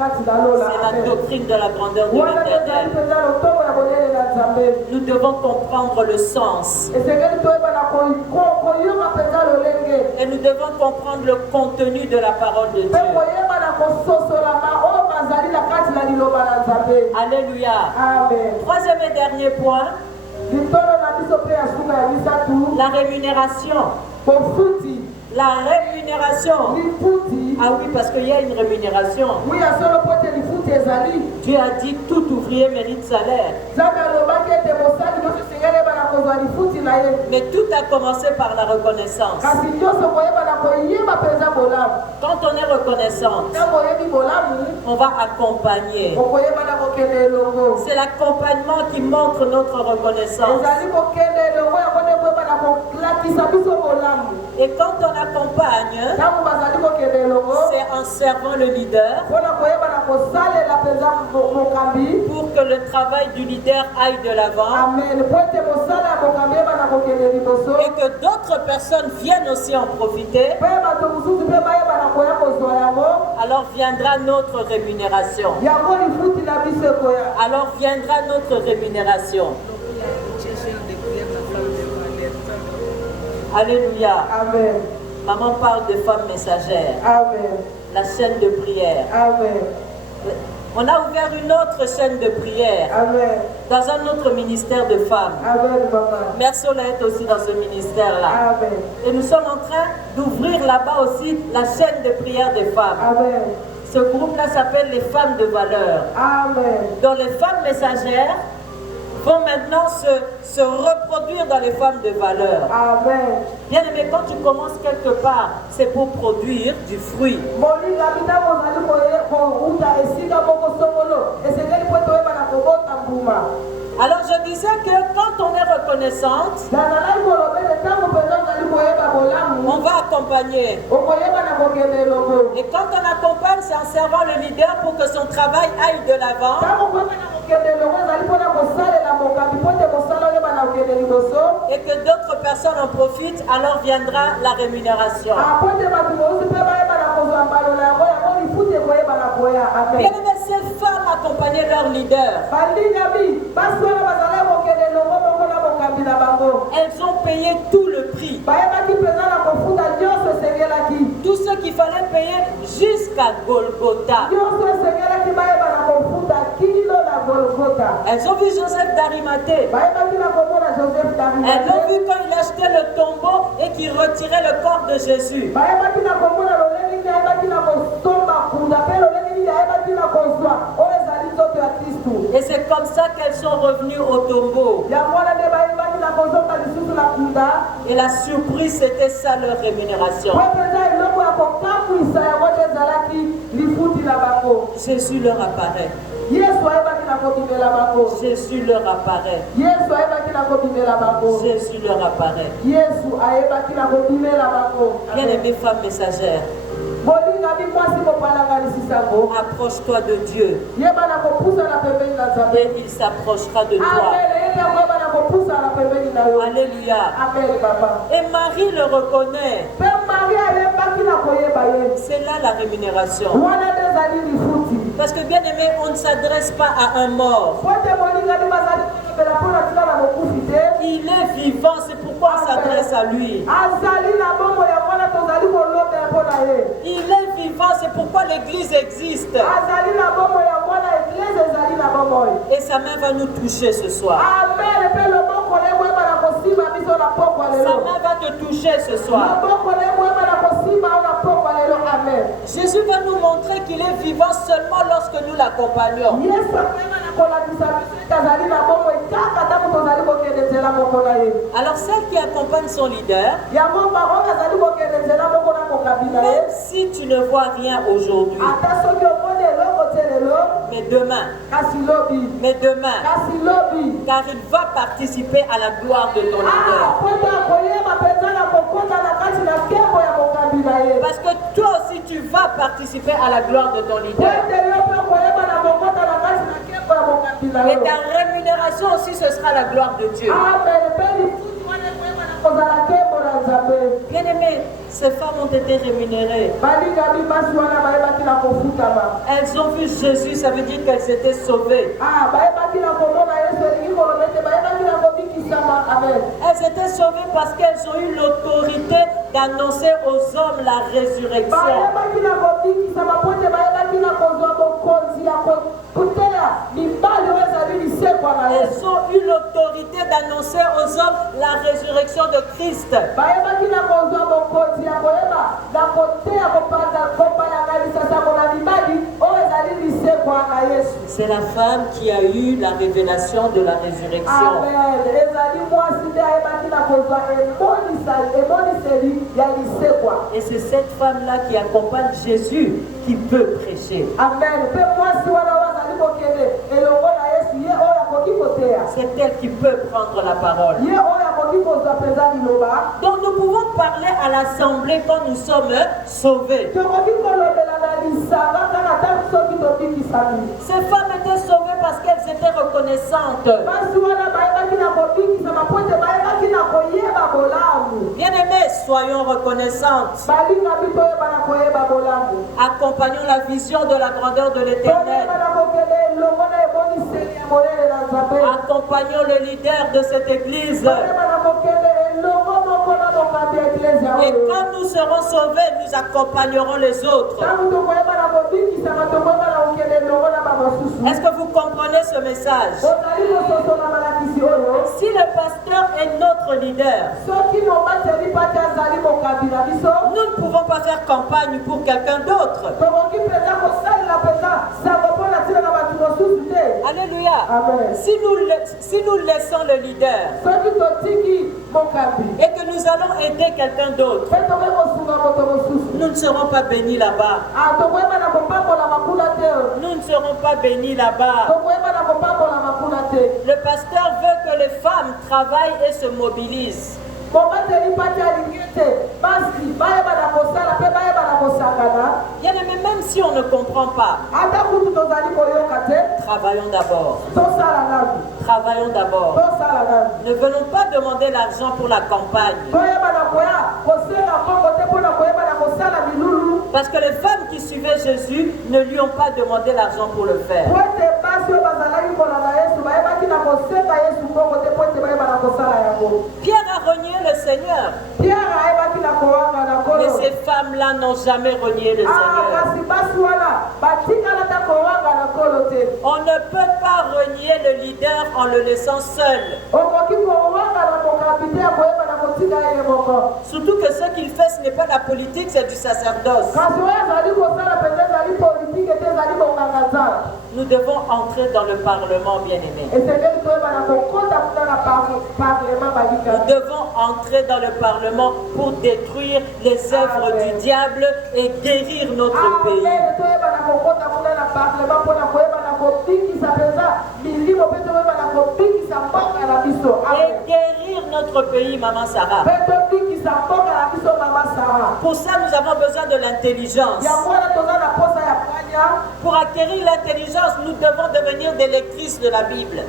la doctrine de la grandeur de l'Éternel. Nous devons comprendre le sens. Et nous devons comprendre le contenu de la parole de Dieu. Alléluia. Troisième et dernier point. La rémunération. La rémunération. Ah oui, parce qu'il y a une rémunération. Dieu a dit tout ouvrier mérite salaire. Mais tout a commencé par la reconnaissance. Quand on est reconnaissant, on va accompagner. C'est l'accompagnement qui montre notre reconnaissance. Et quand on accompagne, c'est en servant le leader pour que le travail du leader aille de l'avant et que d'autres personnes viennent aussi en profiter. Alors viendra notre rémunération. Alors viendra notre rémunération. Alléluia. Amen. Maman parle de femmes messagères. Amen. La chaîne de prière. Amen. On a ouvert une autre chaîne de prière. Amen. Dans un autre ministère de femmes. Amen, maman. Mère Sola est aussi dans ce ministère-là. Amen. Et nous sommes en train d'ouvrir là-bas aussi la chaîne de prière des femmes. Amen. Ce groupe-là s'appelle les femmes de valeur. Amen. Donc les femmes messagères vont maintenant se reproduire dans les femmes de valeur. Amen. Bien aimé, quand tu commences quelque part, c'est pour produire du fruit. Alors je disais que quand on est reconnaissante, on va accompagner. Et quand on accompagne, c'est en servant le leader pour que son travail aille de l'avant. Et que d'autres personnes en profitent, alors viendra la rémunération. Bien aimé, ces femmes accompagnaient leur leader. Elles ont payé tout le prix. Tout ce qu'il fallait payer jusqu'à Golgotha. Elles ont vu Joseph d'Arimathée. Elles ont vu quand il achetait le tombeau et qu'il retirait le corps de Jésus. Et c'est comme ça qu'elles sont revenues au tombeau. Et la surprise, c'était ça leur rémunération. Jésus leur apparaît. Jésus leur apparaît. Jésus leur apparaît. Bien-aimées femmes messagères, approche-toi de Dieu et il s'approchera de toi. Alléluia. Et Marie le reconnaît. C'est là la rémunération. Parce que bien aimé, on ne s'adresse pas à un mort. Il est vivant, c'est pourquoi on s'adresse à lui. Il est vivant, c'est pourquoi l'église existe. Et sa main va nous toucher ce soir. Sa main va te toucher ce soir. Jésus va nous montrer qu'il est vivant seulement lorsque nous l'accompagnons. Alors celle qui accompagne son leader, même si tu ne vois rien aujourd'hui, mais demain, car il va participer à la gloire de ton leader. Parce que toi aussi tu vas participer à la gloire de ton leader. Et ta rémunération aussi, ce sera la gloire de Dieu. Bien aimé, Ces femmes ont été rémunérées. Elles ont vu Jésus, ça veut dire qu'elles étaient sauvées. Elles étaient sauvées parce qu'elles ont eu l'autorité d'annoncer aux hommes la résurrection. Elles ont eu l'autorité d'annoncer aux hommes la résurrection de Christ. C'est la femme qui a eu la révélation de la résurrection. Et c'est cette femme-là qui accompagne Jésus qui peut prêcher. C'est elle qui peut prendre la parole. Donc nous pouvons parler à l'assemblée quand nous sommes sauvés. Ces femmes étaient sauvées parce qu'elles étaient reconnaissantes. Bien-aimés, soyons reconnaissantes. Accompagnons la vision de la grandeur de l'Éternel. Accompagnons le leader de cette église. Et quand nous serons sauvés, nous accompagnerons les autres. Est-ce que vous comprenez ce message? Si le pasteur est notre leader, nous ne pouvons pas faire campagne pour quelqu'un d'autre. Alléluia. Si nous laissons le leader et que nous allons aider quelqu'un d'autre, nous ne serons pas bénis là-bas. Nous ne serons pas bénis là-bas. Le pasteur veut que les femmes travaillent et se mobilisent. Bien aimé, même si on ne comprend pas, travaillons d'abord. Travaillons d'abord. Ne venons pas demander l'argent pour la campagne. Parce que les femmes qui suivaient Jésus ne lui ont pas demandé l'argent pour le faire. Pierre a renié le Seigneur. Mais ces femmes-là n'ont jamais renié le Seigneur. On ne peut pas renier le leader en le laissant seul. Surtout que ce qu'il fait, ce n'est pas la politique, c'est du sacerdoce. Nous devons entrer dans le Parlement, bien-aimés. Nous devons entrer dans le Parlement pour détruire les œuvres du diable et guérir notre pays. Et guérir notre pays, Maman Sarah. Pour ça, nous avons besoin de l'intelligence. Pour acquérir l'intelligence, nous devons devenir des lectrices de la Bible.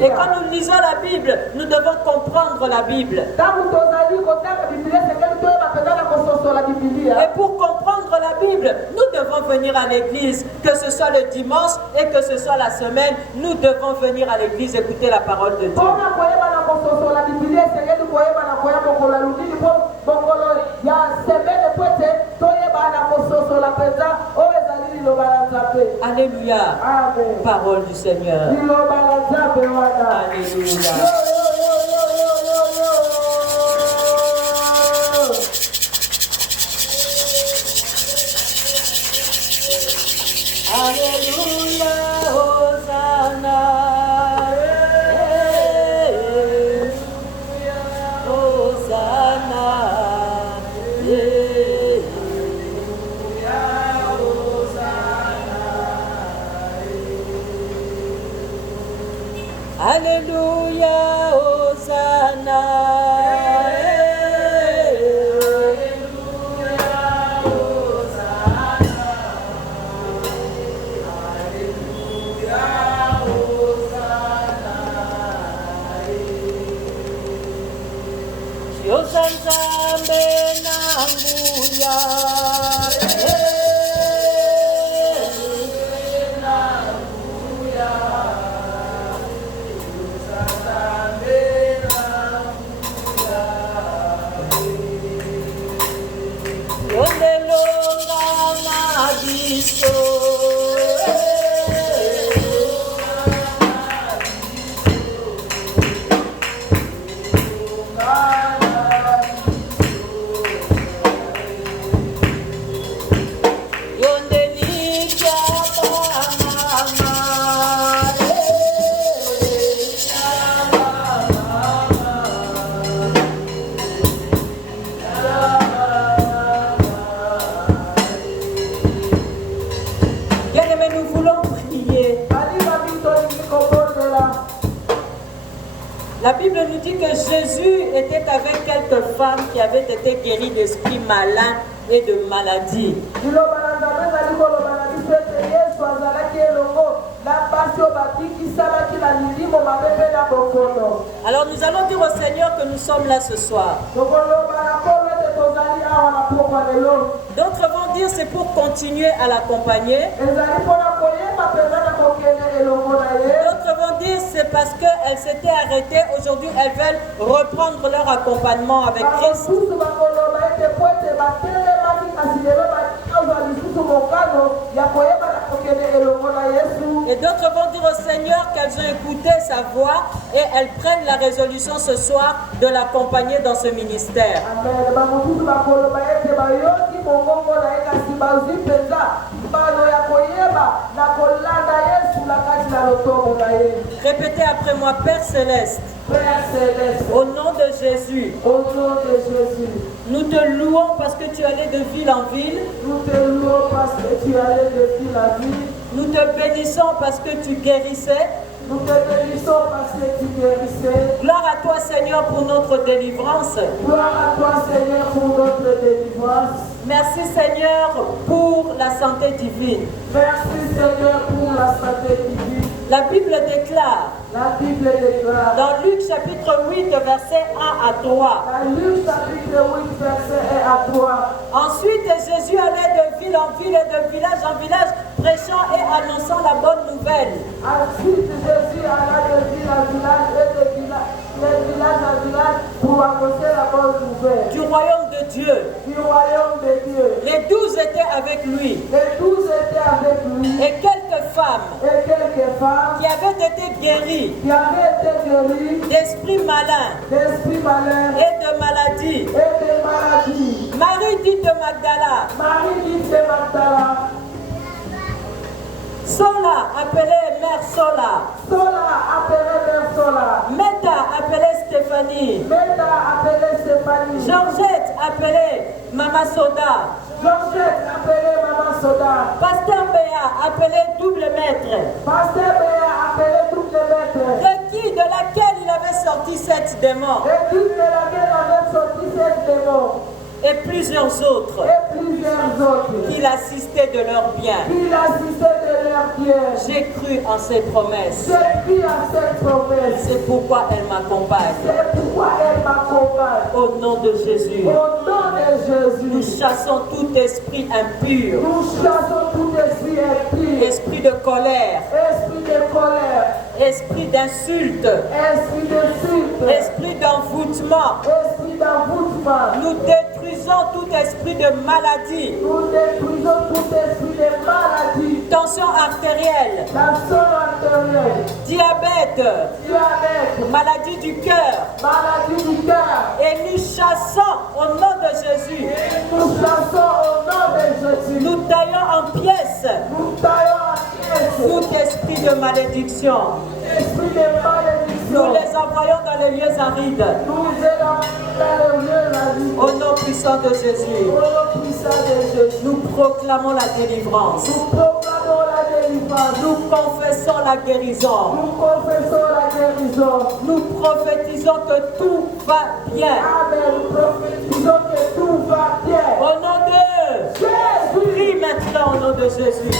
Et quand nous lisons la Bible, nous devons comprendre la Bible. Et pour comprendre la Bible, nous devons venir à l'église, que ce soit le dimanche et que ce soit la semaine, nous devons venir à l'église écouter la parole de Dieu. Alléluia. Parole du Seigneur. Alléluia. Alléluia, Hosanna. Hosanna. Alléluia, Hosanna. Alléluia, Hosanna. La Bible nous dit que Jésus était avec quelques femmes qui avaient été guéries d'esprits malins et de maladies. Alors nous allons dire au Seigneur que nous sommes là ce soir. D'autres vont dire c'est pour continuer à l'accompagner. D'autres vont dire c'est parce qu'elles s'étaient arrêtées. Aujourd'hui, elles veulent reprendre leur accompagnement avec Christ. Et d'autres vont dire au Seigneur qu'elles ont écouté sa voix et elles prennent la résolution ce soir de l'accompagner dans ce ministère. Répétez après moi, Père Céleste. Au nom de Jésus. Nous te louons parce que tu allais de ville en ville. Nous te bénissons parce que tu guérissais. Nous te bénissons parce que tu guérissais. Gloire à toi, Seigneur, pour notre délivrance. Gloire à toi, Seigneur, pour notre délivrance. Merci, Seigneur, pour la santé divine. Merci, Seigneur, pour la santé divine. La Bible déclare. La Bible déclare. Dans Luc chapitre 8, verset 1 à 3. Dans Luc chapitre 8, verset 1 à 3. Ensuite, Jésus allait de ville en ville et de village en village, prêchant et annonçant la bonne nouvelle. Ensuite, Jésus alla de ville en village et de village en village pour annoncer la bonne nouvelle. Du royaume de Dieu. Du royaume de Dieu. Les 12 étaient avec lui. Les 12 étaient avec lui. Et quelques femmes. Et quelques femmes. Qui avaient été guéries. Qui avaient été guéries. D'esprits malins. D'esprits malins. Et de maladies. Et de maladies. Marie dite de Magdala. Marie dite de Magdala. Sola, appelée Mère Sola. Sola, appelée Mère Sola. Meta, appelée Stéphanie. Meta, appelée Stéphanie. Georgette, appelée Mama Soda. Georgette, appelée Mama Soda. Pasteur Béa, appelé Double Maître. Pasteur Béa, appelé Double Maître. De laquelle il avait sorti 7 démons. De laquelle il avait sorti 7 démons. Et plusieurs autres. Qu'il assistait de leurs biens. J'ai cru en ses promesses. C'est pourquoi elle m'accompagne. Au nom de Jésus. Nous chassons tout esprit impur. Esprit de colère. Esprit d'insulte. Esprit d'envoûtement. Nous détruisons tout esprit de maladie. Tension artérielle. Diabète. Maladie du cœur. Et nous chassons au nom de Jésus. Nous taillons en pièces. Tout esprit de malédiction. Nous les envoyons dans les lieux arides. Au nom puissant de Jésus. Nous proclamons la délivrance. Nous confessons la guérison. Nous prophétisons que tout va bien. Au nom de Jésus. Prie maintenant au nom de Jésus.